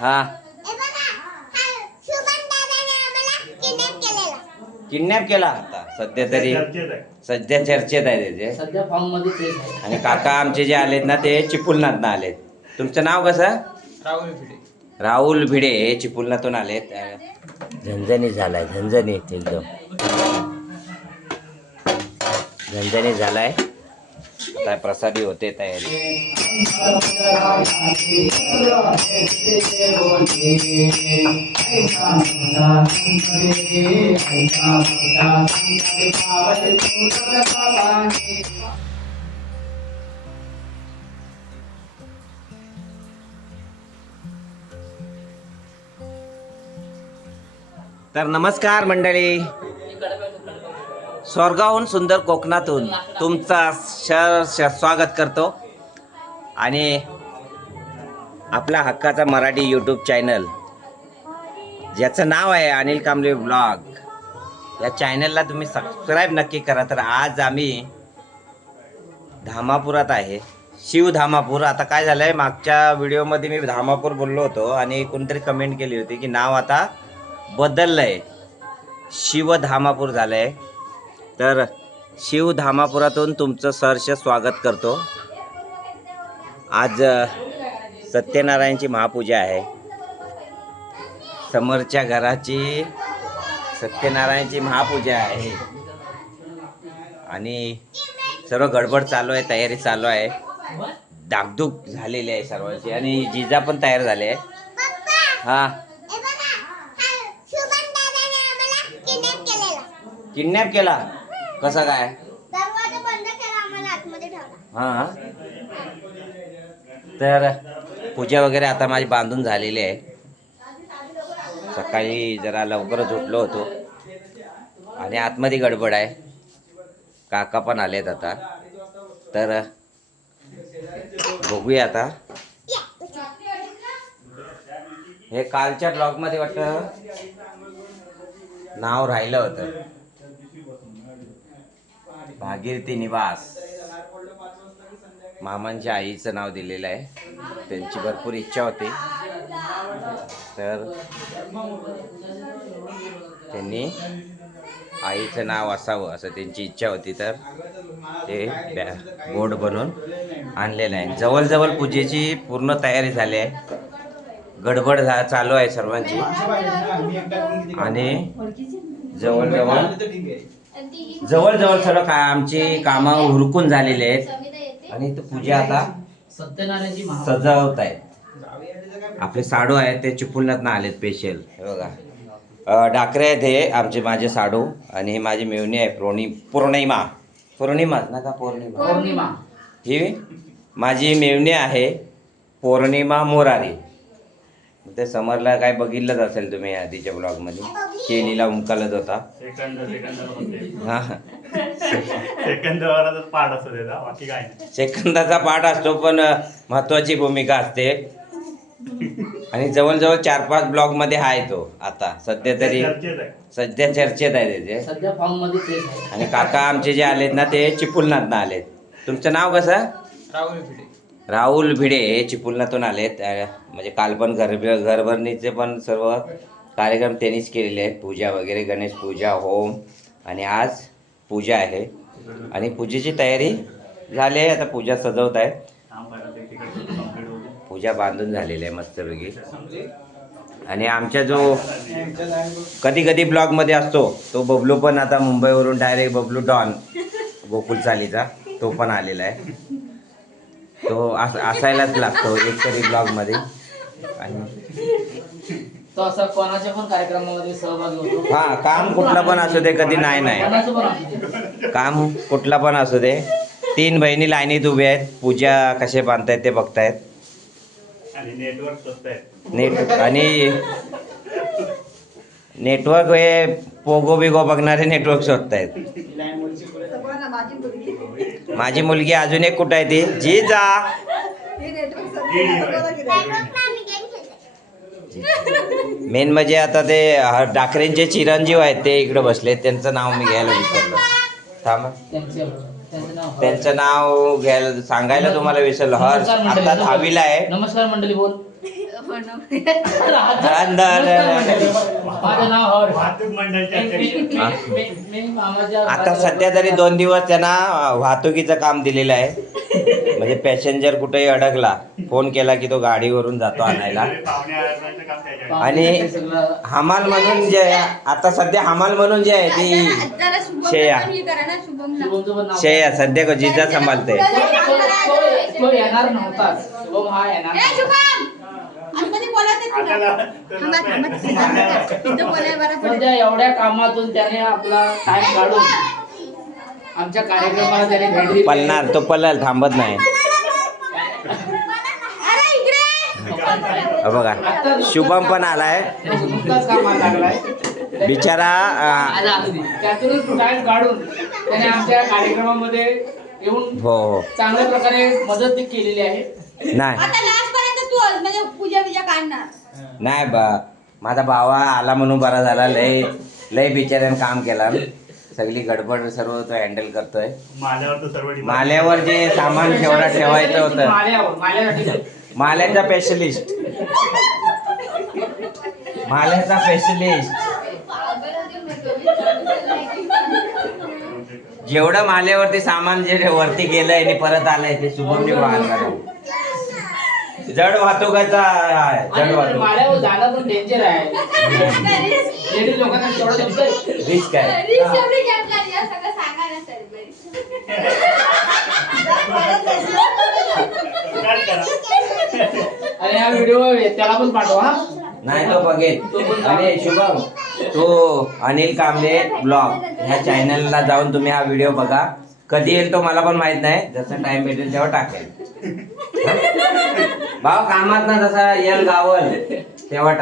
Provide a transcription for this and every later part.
हा. हे हा. किडनॅप केला. आता सध्या तरी सध्या चर्चेत आहे त्याचे. सध्या फॉर्ममध्ये तेच आहे. आणि काका आमचे जे आलेत ना ते चिपळूणनाथनं आलेत. तुमचं नाव कसं? राहुल भिडे. राहुल भिडे हे चिपळूणातून आलेत. झणझणीत झालाय झणझणीत एकदम. झणझणीत झालाय. आता प्रसादी होते तयारी. तर नमस्कार मंडळी. स्वर्गाहून सुंदर कोकणातून तुमचा सहर्ष स्वागत करतो. आणि आपला हक्काचा मराठी यूट्यूब चॅनल ज्याचं नाव आहे अनिल कांबळे ब्लॉग या चॅनलला तुम्ही सबस्क्राईब नक्की करा. तर आज आम्ही धामापुरात आहे. शिव धामापूर. आता काय झालंय मागच्या व्हिडिओमध्ये मी धामापूर बोललो होतो आणि कोणतरी कमेंट केली होती की नाव आता बदललंय. शिव धामापूर झालंय. तर शिव धामापुरातून तुमचं सहर्ष स्वागत करतो. आज सत्यनारायणची महापूजा आहे. समोरच्या घराची सत्यनारायणची महापूजा आहे. आणि सर्व गडबड चालू आहे तयारी चालू आहे. डागडुग झालेली आहे सर्वांची आणि जिजा पण तयार झाले आहे. हा. किडनॅप केला. कसा काय? हा. तर पूजा वगैरे आता माझी बांधून झालेली आहे. सकाळी जरा लवकरच उठलो होतो. आणि आतमध्ये गडबड आहे. काका पण आलेत आता. तर बघूया आता. हे कालच्या ब्लॉगमध्ये वाटतं नाव राहिलं होतं. भागीरथी निवास. मामांच्या आईचं नाव दिलेलं आहे. त्यांची भरपूर इच्छा होती. तर त्यांनी आईचं नाव असावं असं त्यांची इच्छा होती. तर ते बोर्ड बनवून आणलेलं आहे. जवळजवळ पूजेची पूर्ण तयारी झाली आहे. गडबड झा चालू आहे सर्वांची. आणि जवळजवळ जवळजवळ सर्व का आमची कामं हुरकून झालेली आहेत. आणि इथं पूजा आता सत्यनारायणची महा सजवत आहेत. आपले साडू आहेत ते चिपळूणातनं आलेत स्पेशल हे बघा. डाकरे आहेत हे आमचे माझे साडू आणि ही माझी मेवणी आहे पौर्णि पौर्णिमा. पौर्णिमा ना का पौर्णिमा. पौर्णिमा. ही माझी मेवणी आहे पौर्णिमा मोरारी. ते समरला काय बघितलंच असेल तुम्ही आधीच्या ब्लॉगमध्ये केलीला उमकालत होता. हा. सेकंदाचा पाठ असतो पण महत्वाची भूमिका असते. आणि जवळजवळ चार पाच ब्लॉगमध्ये आहे तो आता. सध्या तरी चर्चेत आहे. सध्या चर्चेत आहे त्याचे सध्या फॉर्ममध्ये तेच आहे. आणि काका आमचे जे आलेत ना ते चिपळूणातनं आलेत. तुमचं नाव कसं? राहुल भिडे राहुल भिडे हे चिपळूणातून आलेत. म्हणजे काल पण घर घरभरणीचे पण सर्व कार्यक्रम त्यांनीच केलेले आहेत. पूजा वगैरे गणेश पूजा होम आणि आज पूजा आहे. आणि पूजेची तयारी झाली आहे. आता पूजा सजवत आहे पूजा बांधून झालेली आहे मस्तपैकी. आणि आमच्या जो कधी कधी ब्लॉगमध्ये असतो तो बबलू पण आता मुंबईवरून डायरेक्ट बबलू डॉन गोकुल चालीचा तो पण आलेला आहे. तो अस असायलाच लागतो एक तरी ब्लॉगमध्ये आणि तो असा कोणाच्या पण कार्यक्रमामध्ये सहभागी होतो. हा काम कुठला पण असू दे कधी नाही नाही. काम कुठला पण असू दे. तीन बहिणी लाईनीत उभ्या आहेत. पूजा कसे बांधतायत ते बघतायत. आणि नेट आणि नेटवर्क हे पोगो बिगो बघणारे नेटवर्क शोधतायत. माझी मुलगी. अजून एक कुठं आहे ती? जी जा. मेन म्हणजे आता ते डाकरेंचे चिरंजीव आहेत ते इकडे बसले. त्यांचं नाव मी घ्यायला विसरलो. थांबा. त्यांचे नाव घ्यायला सांगायला तुम्हाला विसरलो. हर्ष आता. दहावीला आहे. नमस्कार मंडळी बोल. आता सध्या तरी दोन दिवस त्यांना वाहतुकीचं काम दिलेलं आहे म्हणजे पॅसेंजर कुठेही अडकला फोन केला की तो गाडीवरून जातो आणायला. आणि हमाल म्हणून जे आता सध्या हमाल म्हणून जे आहे ती शेया. शेया सध्या जिजा सांभाळते येणार नव्हताच शुभम हा येणार त्या एवढ्या कामातून त्याने आपला टाइम काढून आमच्या कार्यक्रमाला त्याने भेट दिली. पळणार तो पळल थांबत नाही. हा बघा शुभम पण आलाय. नुकताच कामाला लागलाय. बिचारा अं, त्यातूनच टाइम काढून त्याने आमच्या कार्यक्रमामध्ये येऊन हो हो. चांगल्या प्रकारे मदत देखील केलेली आहे. नाही आता लास्ट पर्यंत तू पूजा बिजा काढणार. नाही बा माझा भावा आला म्हणून बरा झाला. लय लय बिचाऱ्यानं काम केला. सगळी गडबड सर्व तो हँडल करतोय. माल्यावर तर सर्व डिमांड. माल्यावर जे सामान ठेवणं ठेवायचं होतं. माल्यावर माल्यासाठी माल्याचा स्पेशलिस्ट माल्याचा स्पेशलिस्ट जेवढं माल्यावरती सामान जे वरती गेलंय आणि परत आलंय ते शुभमने वाहन करा जड वाहतुकाचा आहे, जड वाहतूक. माल्यावर जाणं पण डेंजर आहे. लेडीज लोकांना रिस्क आहे? आणि हा. व्हिडिओ त्याला पण पाठवा हा. नाही तो बघेल. आणि शुभम तो अनिल कांबळे ब्लॉग ह्या चॅनलला जाऊन तुम्ही हा व्हिडिओ बघा. कधी येईल तो मला पण माहीत नाही. जसं टाइम भेटेल तेव्हा टाकेल. भाऊ कामात ना जसा येल गावल तेव्हा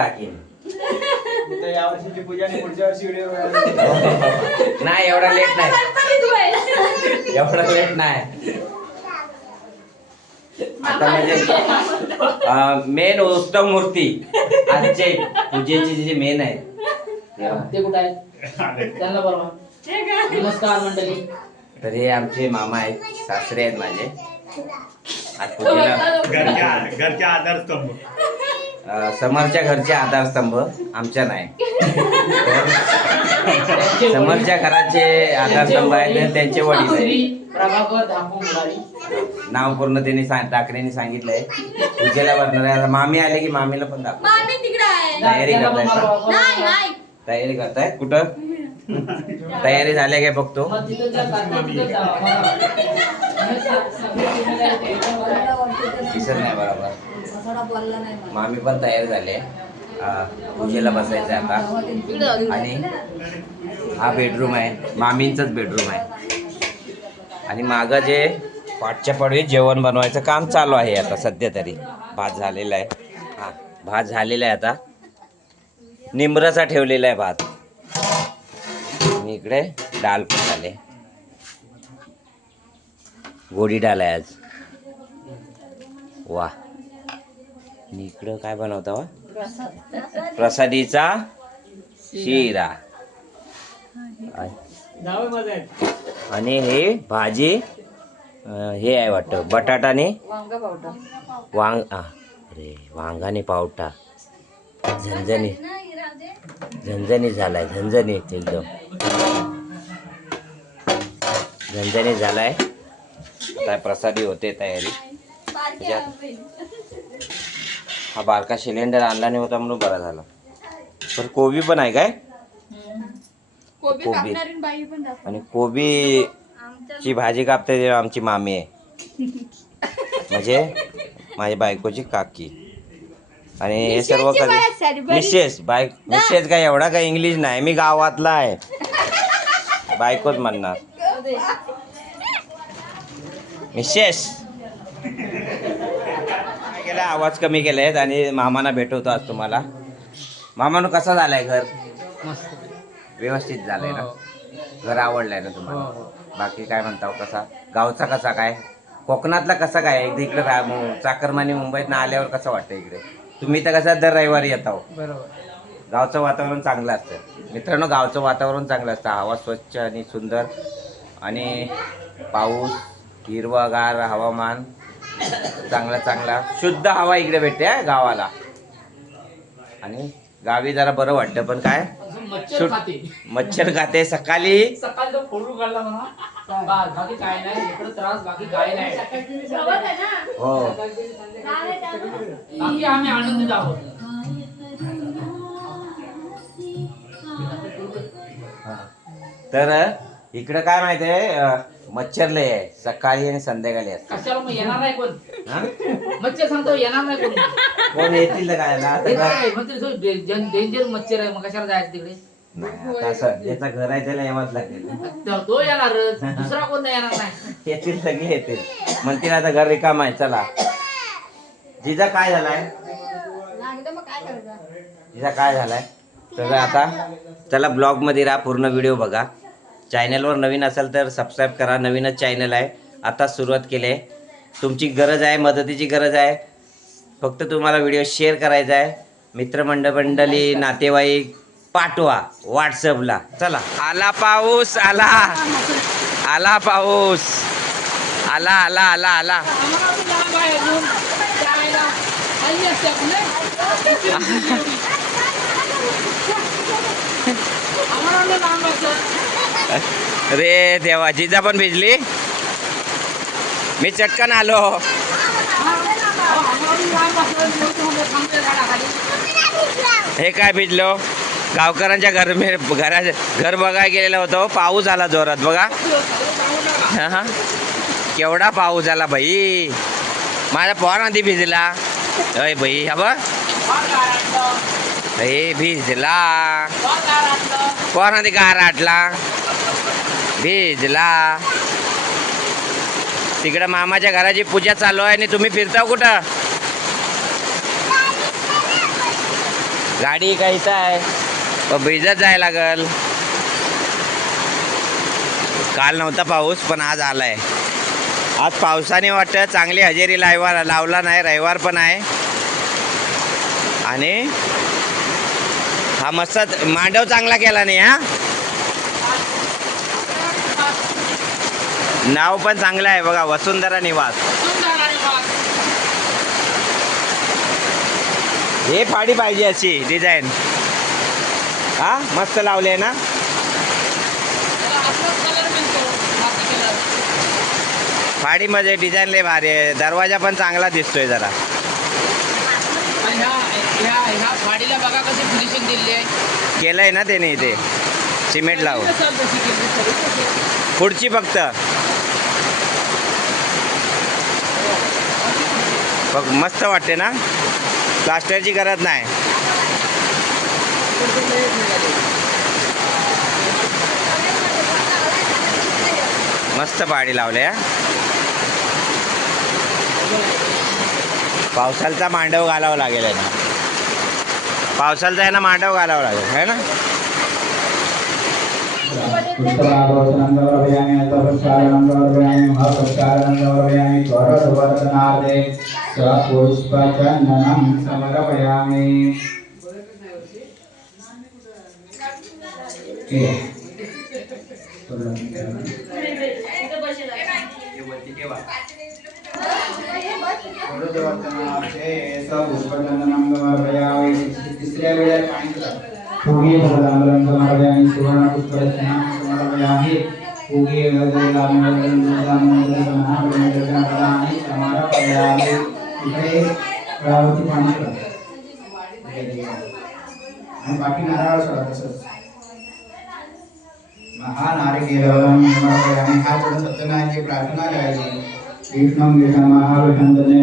यावर्षीची पूजा आणि पुढच्या वर्षी व्हिडिओ नाही एवढा लेट नाही. एवढा लेट नाही. आता म्हणजे मेन उत्तम मूर्ती आजचे पूजेची जी मेन आहे. ते कुठं आहे? त्यांना बरोबर नमस्कार मंडळी. तर हे आमचे मामा आहेत सासरे आहेत माझे. घरच्या घरच्या आधारस्तंभ. समोरच्या घरचे आधारस्तंभ आमच्या नाही. समोरच्या घराचे आधारस्तंभ आहेत त्यांचे वडील आहेत. नाव पूर्ण त्यांनी सांग टाकरेने सांगितलंय. पूजेला भरणार आहे. मामी आले की मामीला पण दाखव. मामी तिकडे आहे. तयारी त्यांना करताय पण का? बरोबर. नाही नाही तयारी करताय? कुठं? तयारी झाल्या काय बघतो. दिसत नाही बरोबर. मामी पण तयार झाले पूजेला बसायचं आहे आता. आणि हा बेडरूम आहे. मामींचाच बेडरूम आहे. आणि मागं जे पाठच्या पडवीत जेवण बनवायचं काम चालू आहे आता सध्या तरी. भात झालेला आहे. हा भात झालेला आहे आता. निमरसा ठेवलेला आहे भात. इकडे डाल पण झाले गोडी डाल आहे आज. वा इकडं काय बनवता वा प्रसादीचा शिरा. आणि हे भाजी हे आहे वाटतं. बटाटाने वांग अरे वांगाने पावटा. झणझणी. झणझणी झालाय झणझणीत एकदम. झणझणीत झालाय. आता प्रसादी होते तयारी. त्याच्यात हा बारका सिलेंडर आणला नाही होता म्हणून बरा झाला. पण कोबी पण आहे काय? कोबी. आणि कोबी ची भाजी कापते ते आमची मामी आहे. म्हणजे माझ्या बायकोची काकी. आणि हे सर्व कधी. मिसेस बाय मिसेस काय एवढा काय इंग्लिश नाही मी गावातला आहे. बायकोच म्हणणार. मिसेस. केलं आवाज कमी केलेत आणि मामाना भेटवतो आज तुम्हाला. मामानं कसा झालाय घर? व्यवस्थित झालंय ना? घर आवडलंय ना तुम्हाला? बाकी काय म्हणता हो, कसा? गावचा कसा काय? कोकणातला कसा काय? एकदा इकडे चाकरमानी मुंबईत ना आल्यावर कसं वाटतं इकडे? तुम्ही तर कसं दर रविवारी येता हो. बरोबर. गावचं वातावरण चांगलं असतं. मित्रांनो गावचं वातावरण चांगलं असतं. हवा स्वच्छ आणि सुंदर. आणि पाऊस हिरवगार हवामान चांगला चांगला शुद्ध हवा इकडे भेटते गावाला. आणि गावी जरा बरं वाटतं पण काय? मच्छर खाते. मच्छर खाते सकाळी? सकाळी तो फोडून काढला म्हणा बा- बाकी काय नाही इकडे त्रास बाकी काय नाही. हो. बाकी आम्ही आनंदित आहोत. हा. तर इकडं काय माहिती आहे? मच्छर लय आहे. सकाळी आणि संध्याकाळी असतात. कशाला मग येणार नाही कोण? हा? मच्छर सांगतो येणार नाही कोण? कोण येतील तर काय ना? आता येणार काय? नाही. मच्छर तो डे- जन- डेंजर मच्छर आहे. मग कशाला जायचं तिकडे? नाही, आता घर आहे त्याला यावंच लागेल. तो- तो येणारच दुसरा कोण नाही येणार नाही. येतील सगळे येतील. म्हणतील आता घर रिकाम आहे. चला. जिजा काय झालाय? जिजा काय झालाय? तर आता चला ब्लॉगमध्ये राहा. पूर्ण व्हिडिओ बघा. चॅनलवर नवीन असेल तर सबस्क्राईब करा. नवीनच चॅनल आहे. आता सुरुवात केली आहे. तुमची गरज आहे मदतीची गरज आहे. फक्त तुम्हाला व्हिडिओ शेअर करायचा आहे. मित्रमंडळ मंडळी नातेवाईक पाठवा व्हॉट्सअपला चला. आला पाऊस आला. आला पाऊस. आला आला आला आला. अरे देवा जिजा पण भिजली. मी चटकन आलो. हे काय भिजलो? गावकऱ्यांच्या घर मी घरा घर बघायला गेलेला होतो. पाऊस आला जोरात बघा. हां केवढा पाऊस आला भाई माझा पोर आधी भिजला. अय भाई हा बे भिजला. पोर आधी गार आटला. भिजला. तिकडं मामाच्या घराची पूजा चालू आहे आणि तुम्ही फिरता कुठं? गाडी काय इथं आहे? भिजत जाय लागल. काल नव्हता पाऊस पण आज आलाय. आज पावसाने वाटतं चांगली हजेरी लावा लावला नाही रविवार पण आहे. आणि हा मस्त मांडव चांगला केला नाही हा? नाव पण चांगलं आहे बघा वसुंधरा निवास. हे फाडी पाहिजे अशी डिझाईन हा मस्त लावले ना. बाकी कलर. फाडीमध्ये डिझाईन लय भारी आहे दरवाजा पण चांगला दिसतोय जरा आणि ह्या ह्या ह्या फाडीला बघा कशी फिनिशिंग दिली आहे केलंय ना त्याने इथे सिमेंट लावून. पुढची फक्त बघ मस्त वाटते ना? प्लास्टरची गरज नाही. मस्त पाडी लावले हा. पावसालचा मांडव घालावा लागेल आहे ना पावसालचा आहे ना मांडव घालावा लागेल है ना? पुष्परागोचनन्दवर्भयामि सपुष्पचन्दनं समर्पयामि के सपुष्पचन्दनं समर्पयामि तिसऱ्या वेळेला पाणी पूगे भगवान समर्पयामि सुवर्ण समर्पयामि पूगे इकडे कळावरती पाणी सोडा आणि बाकी नारळ सोडा तसंच हा महानारिकेलम आणि हा थोडं सत्यनारायणची प्रार्थना करायची. विष्णुं विष्णु महाविष्णुदने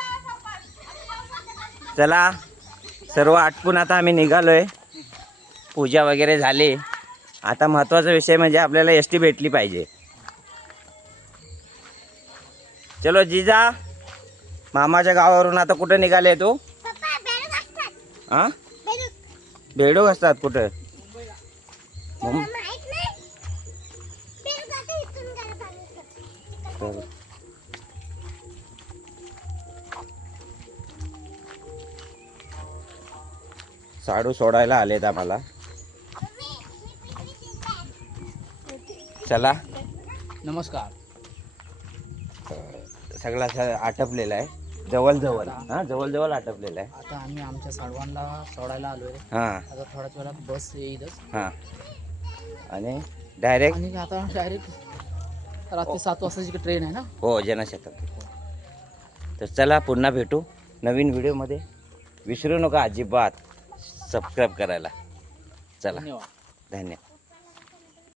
चला सर्व आटपून आता आम्ही निघालोय. पूजा वगैरे झाली. आता महत्त्वाचा विषय म्हणजे आपल्याला एस टी भेटली पाहिजे. चलो जिजा मामाच्या गावावरून आता कुठं निघाले तू? हां बेडूक असतात. कुठं? साडू सोडायला आलेत आम्हाला. चला. नमस्कार. सगळा असं आटपलेला आहे. जवळ जवळ हां जवळ जवळ आटपलेला आहे. आता आम्ही आमच्या साडवांना सोडायला आलोय. हां. आता थोड्याच वेळात बस येईलच. हां. आणि डायरेक्ट आणि आता डायरेक्ट रात्री सात वाजताची ट्रेन आहे ना? हो जनशताब्दी. तर चला पुन्हा भेटू नवीन व्हिडिओमध्ये विसरू नका अजिबात. सबस्क्राईब करायला. चला. धन्यवाद. धन्यवाद.